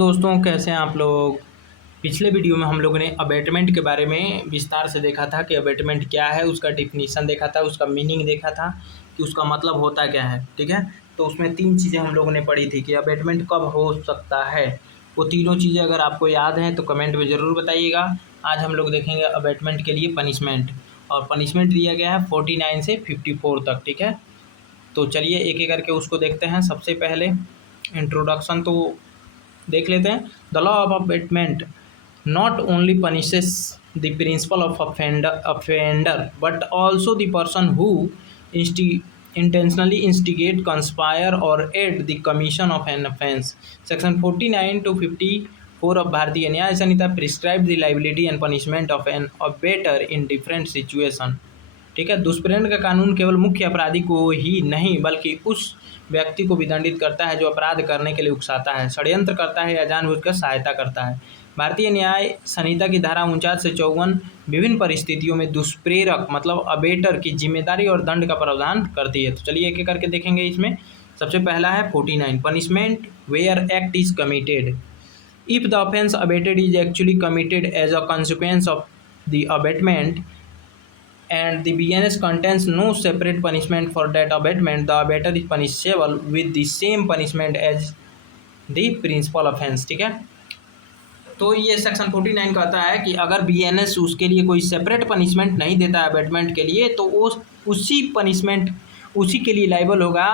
दोस्तों, कैसे हैं आप लोग। पिछले वीडियो में हम लोगों ने अबेटमेंट के बारे में विस्तार से देखा था कि अबेटमेंट क्या है, उसका डिफिनीशन देखा था, उसका मीनिंग देखा था कि उसका मतलब होता क्या है। ठीक है, तो उसमें तीन चीज़ें हम लोगों ने पढ़ी थी कि अबेटमेंट कब हो सकता है। वो तीनों चीज़ें अगर आपको याद हैं तो कमेंट में ज़रूर बताइएगा। आज हम लोग देखेंगे अबेटमेंट के लिए पनिशमेंट, और पनिशमेंट दिया गया है 49 से 54 तक। ठीक है, तो चलिए एक एक करके उसको देखते हैं। सबसे पहले इंट्रोडक्शन तो देख लेते हैं। The law of abetment not only punishes the principal of offender but also the person who intentionally instigate, conspire or aid the commission of an offence. Section 49 to 54 of भारतीय न्याय संहिता prescribe the liability and punishment of an abettor in different situation. ठीक है, दुष्प्रेरण का कानून केवल मुख्य अपराधी को ही नहीं बल्कि उस व्यक्ति को भी दंडित करता है जो अपराध करने के लिए उकसाता है, षड्यंत्र करता है या जानबूझकर सहायता करता है। भारतीय न्याय संहिता की धारा 49 से 54 विभिन्न परिस्थितियों में दुष्प्रेरक मतलब अबेटर की जिम्मेदारी और दंड का प्रावधान करती है। तो चलिए एक एक करके देखेंगे। इसमें सबसे पहला है 49, punishment where act is committed. If the offence abetted is actually committed as a consequence of the abetment and the BNS contains no separate punishment for that abatement, the abater is punishable with the same punishment as the principal offense. ठीक है, तो ये section 49 कहता है कि अगर BNS उसके लिए कोई सेपरेट पनिशमेंट नहीं देता है अबेटमेंट के लिए, तो वो उसी पनिशमेंट उसी के लिए लाइबल होगा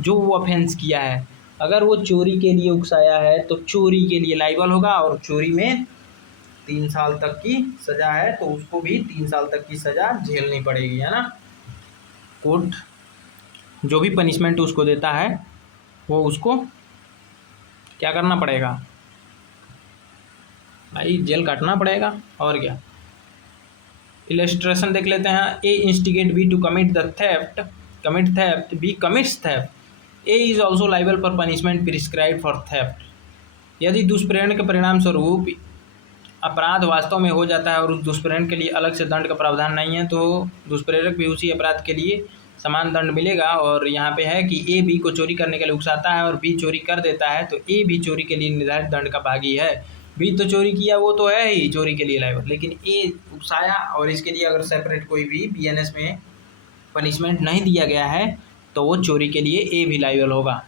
जो वो ऑफेंस किया है। अगर वो चोरी के लिए उकसाया है तो चोरी के लिए लाइबल होगा, और चोरी में 3 साल तक की सजा है तो उसको भी 3 साल तक की सजा झेलनी पड़ेगी, है ना। कोर्ट जो भी पनिशमेंट उसको देता है वो उसको क्या करना पड़ेगा भाई, जेल काटना पड़ेगा और क्या। इलस्ट्रेशन देख लेते हैं। A instigate B to commit the theft B commits theft, A is also liable for punishment prescribe for theft. यदि दुष्प्रेरण के परिणाम स्वरूप अपराध वास्तव में हो जाता है और उस दुष्प्रेरण के लिए अलग से दंड का प्रावधान नहीं है तो दुष्प्रेरक भी उसी अपराध के लिए समान दंड मिलेगा। और यहाँ पे है कि ए बी को चोरी करने के लिए उकसाता है और बी चोरी कर देता है तो ए भी चोरी के लिए निर्धारित दंड का भागी है। बी तो चोरी किया, वो तो है ही चोरी के लिए लायक, लेकिन ए उकसाया और इसके लिए अगर सेपरेट कोई भी BNS में पनिशमेंट नहीं दिया गया है तो वो चोरी के लिए ए भी लायबल होगा।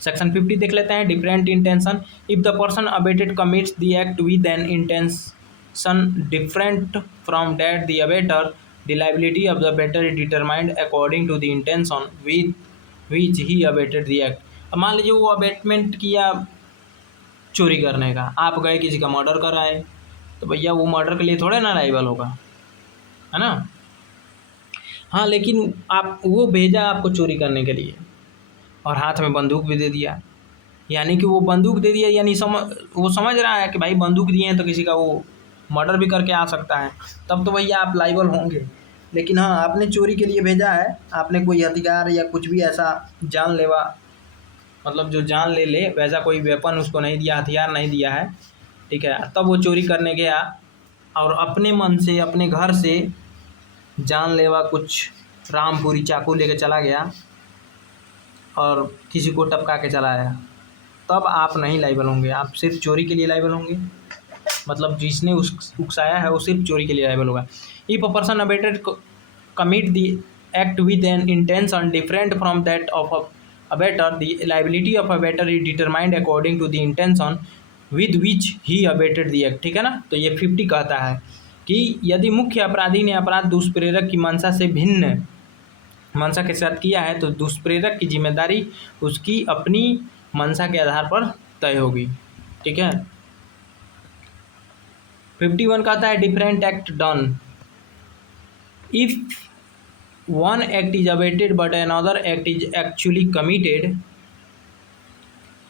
सेक्शन 50 देख लेते हैं। Different intention. If the person abetted commits the act with an intention different from that the abettor, the liability of the abettor is determined according to the intention with which he abetted the act. अब मान लीजिए वो abetment किया चोरी करने का, आप गए किसी का मर्डर कराए, तो भैया वो मर्डर के लिए थोड़े ना लाइबल होगा, है ना। हाँ, लेकिन आप वो भेजा आपको चोरी करने के लिए और हाथ में बंदूक भी दे दिया, यानी कि वो बंदूक दे दिया यानी वो समझ रहा है कि भाई बंदूक दिए हैं तो किसी का वो मर्डर भी करके आ सकता है, तब तो भैया आप लाइबल होंगे। लेकिन हाँ, आपने चोरी के लिए भेजा है, आपने कोई हथियार या कुछ भी ऐसा जानलेवा मतलब जो जान ले वैसा कोई वेपन उसको नहीं दिया, हथियार नहीं दिया है, ठीक है, तब वो चोरी करने गया और अपने मन से अपने घर से जानलेवा कुछ रामपुरी चाकू लेके चला गया और किसी को टपका के चलाया, तब आप नहीं लाइबल होंगे, आप सिर्फ चोरी के लिए लाइबल होंगे। मतलब जिसने उकसाया है वो सिर्फ चोरी के लिए लाइबल होगा। If a person abetted commit the act with an intention different from that of abettor, the liability of abettor is determined according to the intention with which he abetted the act. ठीक है ना, तो ये 50 कहता है कि यदि मुख्य अपराधी ने अपराध दुष्प्रेरक की मंशा से भिन्न मंशा के साथ किया है तो दुष्प्रेरक की जिम्मेदारी उसकी अपनी मंशा के आधार पर तय होगी। ठीक है, 51 कहता है different act done. If one act is abetted but another act is actually committed,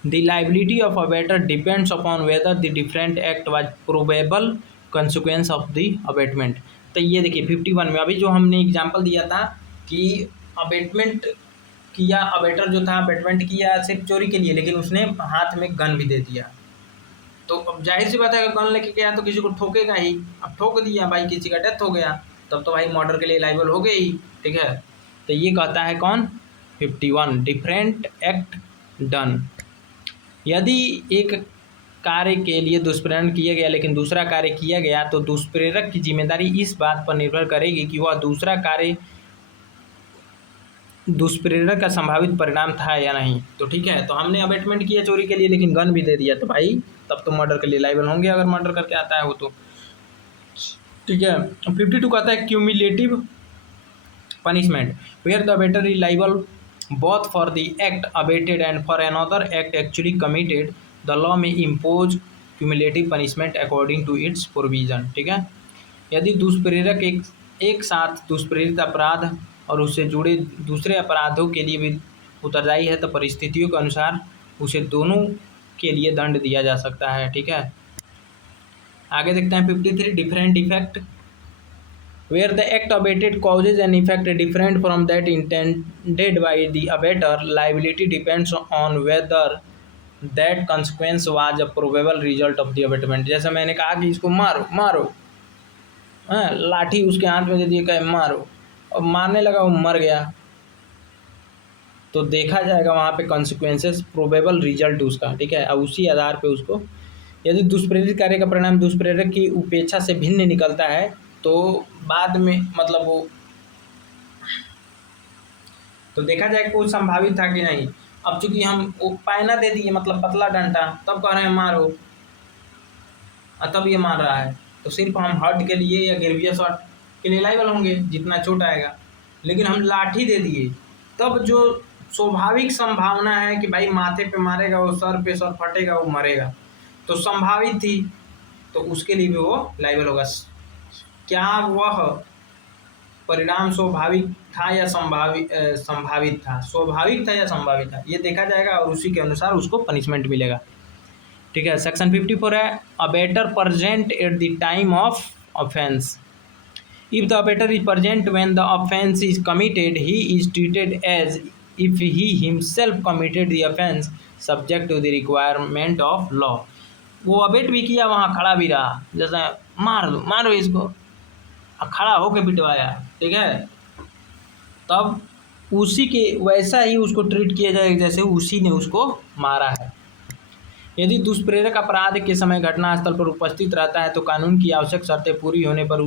the liability of abettor depends upon whether the different act was probable consequence of the abetment. तो ये देखिए 51 में अभी जो हमने एग्जाम्पल दिया था कि अबेटमेंट किया, अबेटर जो था अबेटमेंट किया सिर्फ चोरी के लिए, लेकिन उसने हाथ में गन भी दे दिया, तो अब जाहिर सी बात है गन लेके गया तो किसी को ठोकेगा ही। अब ठोक दिया भाई, किसी का डेथ हो गया, तब तो भाई मर्डर के लिए लाइबल हो गए ही। ठीक है, तो ये कहता है कौन, 51 डिफरेंट एक्ट डन। यदि एक कार्य के लिए दुष्प्रेरण किया गया लेकिन दूसरा कार्य किया गया, तो दुष्प्रेरक की जिम्मेदारी इस बात पर निर्भर करेगी कि वह दूसरा कार्य दुष्प्रेरक का संभावित परिणाम था या नहीं। तो ठीक है, तो हमने अबेटमेंट किया चोरी के लिए लेकिन गन भी दे दिया, तो भाई तब तो मर्डर के लिए लाइबल होंगे अगर मर्डर करके आता है वो तो। ठीक है, 52 कहता है cumulative punishment where the abater is liable both for the act abated and for another act actually committed, the law may impose cumulative punishment according to its provision। ठीक है, यदि दुष्प्रेरक एक साथ दुष्प्रेरित अपराध और उससे जुड़े दूसरे अपराधों के लिए भी उत्तरदायी है तो परिस्थितियों के अनुसार उसे दोनों के लिए दंड दिया जा सकता है। ठीक है, आगे देखते हैं 53 different effect where the act abated causes an effect different from that intended by the abater, liability depends on whether that consequence was a probable result of the abatement। जैसे मैंने कहा कि इसको मारो मारो, हाँ लाठी उसके हाथ में दे दिए, कहे मारो, और मारने लगा वो मर गया, तो देखा जाएगा वहाँ पे कॉन्सिक्वेंसेस प्रोबेबल रिजल्ट उसका। ठीक है, अब उसी आधार पे उसको, यदि दुष्प्रेरित कार्य का परिणाम दुष्प्रेरक की उपेक्षा से भिन्न निकलता है तो बाद में मतलब वो तो देखा जाए कोई संभावित था कि नहीं। अब चूंकि हम वो पैना दे दिए मतलब पतला डंडा, तब कह रहे हैं मारो, और तब ये मार रहा है, तो सिर्फ हम हर्ट के लिए या ग्रेवियस हर्ट के लिए लायबल होंगे जितना चोट आएगा। लेकिन हम लाठी दे दिए, तब जो स्वाभाविक संभावना है कि भाई माथे पे मारेगा वो, सर पे सर फटेगा वो मरेगा, तो संभावित थी, तो उसके लिए भी वो लायबल होगा। क्या वह परिणाम स्वाभाविक था या संभावित था, स्वाभाविक था या संभावित था, ये देखा जाएगा और उसी के अनुसार उसको पनिशमेंट मिलेगा। ठीक है, सेक्शन 54 है abettor present at the time of offence. If the abettor is present when the offence is committed, he is treated as if he himself committed the offence subject to the requirement of law. वो abet भी किया, वहाँ खड़ा भी रहा, जैसे मार दो मारो इसको, खड़ा होके पिटवाया। ठीक है, तब उसी के वैसा ही उसको ट्रीट किया जाएगा जैसे उसी ने उसको मारा है। यदि दुष्प्रेरक अपराध के समय घटनास्थल पर उपस्थित रहता है तो कानून की आवश्यक शर्तें पूरी होने पर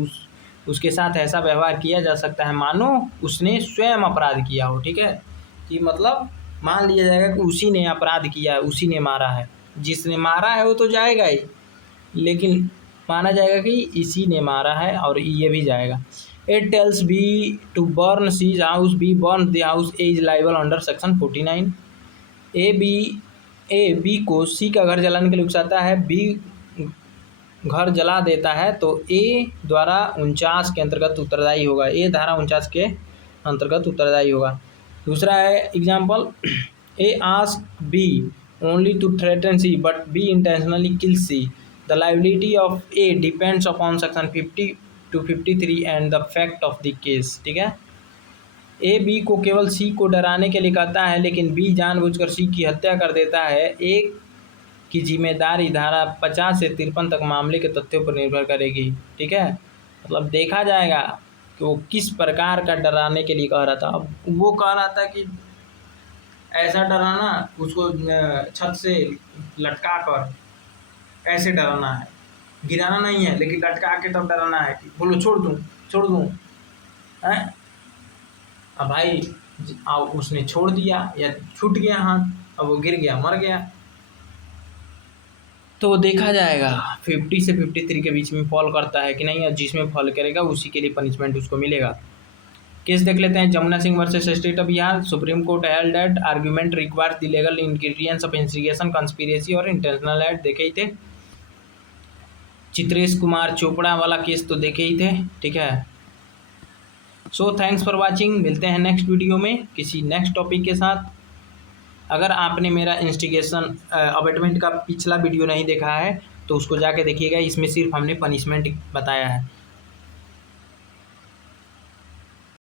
उसके साथ ऐसा व्यवहार किया जा सकता है मानो उसने स्वयं अपराध किया हो। ठीक है, कि मतलब मान लिया जाएगा कि उसी ने अपराध किया है, उसी ने मारा है, जिसने मारा है वो तो जाएगा ही, लेकिन माना जाएगा कि इसी ने मारा है और ये भी जाएगा। It tells B to burn C's house, B burn the house, A is liable under section 49। A B को सी का घर जलाने के लिए उकसाता है, बी घर जला देता है तो ए द्वारा 49 के अंतर्गत उत्तरदायी होगा, ए धारा 49 के अंतर्गत उत्तरदायी होगा। दूसरा है example, A ask B only to threaten C but B intentionally kill C, the liability of A depends upon section 50 to 53 and the fact of the case. ठीक है, ए बी को केवल सी को डराने के लिए कहता है लेकिन बी जानबूझकर सी की हत्या कर देता है। ए की जिम्मेदारी धारा 50 से 53 तक मामले के तथ्यों पर निर्भर करेगी। ठीक है, मतलब देखा जाएगा कि वो किस प्रकार का डराने के लिए कह रहा था। अब वो कह रहा था कि ऐसा डराना, उसको छत से लटका कर ऐसे डराना है, गिराना नहीं है लेकिन लटका के तब डराना है कि बोलो छोड़ दूँ है। अब भाई उसने छोड़ दिया या छूट गया हाथ, अब वो गिर गया मर गया, तो देखा जाएगा 50 से 53 के बीच में फॉल करता है कि नहीं, और जिसमें फॉल करेगा उसी के लिए पनिशमेंट उसको मिलेगा। केस देख लेते हैं, Jamuna Singh versus state of Bihar. Supreme court held that argument requires the legal ingredients of instigation, conspiracy और इंटेंशनल एक्ट, देखे ही थे। चित्रेश कुमार चोपड़ा वाला केस तो देखे ही थे। ठीक है, सो थैंक्स फॉर वाचिंग, मिलते हैं नेक्स्ट वीडियो में किसी नेक्स्ट टॉपिक के साथ। अगर आपने मेरा इंस्टिगेशन अबेटमेंट का पिछला वीडियो नहीं देखा है तो उसको जाके देखिएगा, इसमें सिर्फ हमने पनिशमेंट बताया है।